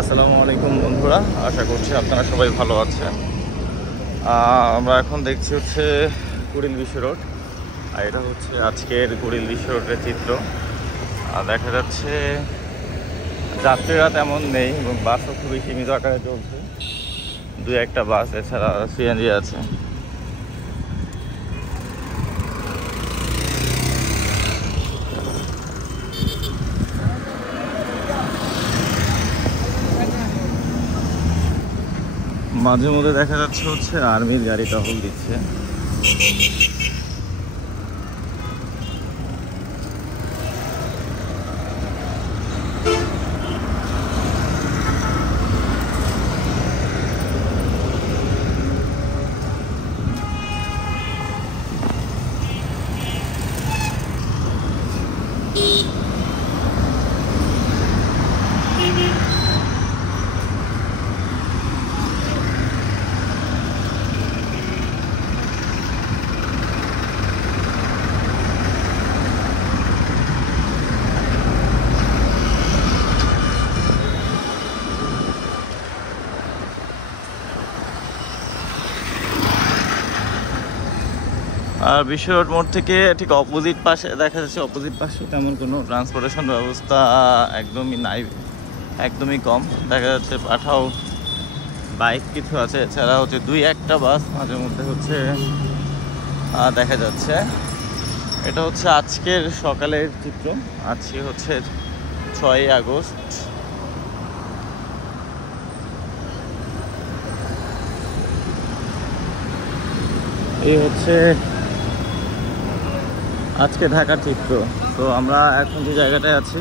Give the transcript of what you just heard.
আসসালামু আলাইকুম বন্ধুরা, আশা করছি আপনারা সবাই ভালো আছেন। আমরা এখন দেখছি হচ্ছে কুড়িল বিশ্ব রোড, আর এটা হচ্ছে আজকের কুড়িল বিশ্ব রোডের চিত্র। দেখা যাচ্ছে যাত্রীরা তেমন নেই এবং বাসও খুবই সীমিত আকারে চলছে, দু একটা বাস, এছাড়া সিএনজি আছে। মাঝে মধ্যে দেখা যাচ্ছে হচ্ছে আর্মির গাড়ি টহল দিচ্ছে। আর বিশ্ব রোড মোড় থেকে ঠিক অপোজিট পাশে দেখা যাচ্ছে, অপোজিট পাশে তেমন কোনো ট্রান্সপোর্টেশন ব্যবস্থা একদমই নাই, একদমই কম। দেখা যাচ্ছে পাঠাও বাইক কিছু আছে, এছাড়া হচ্ছে দুই একটা বাস মাঝে মধ্যে হচ্ছে দেখা যাচ্ছে। এটা হচ্ছে আজকের সকালের চিত্র। আজকে হচ্ছে 6ই আগস্ট। এই হচ্ছে আজকে ঢাকার চিত্র। তো আমরা এখন যে জায়গাটায় আছি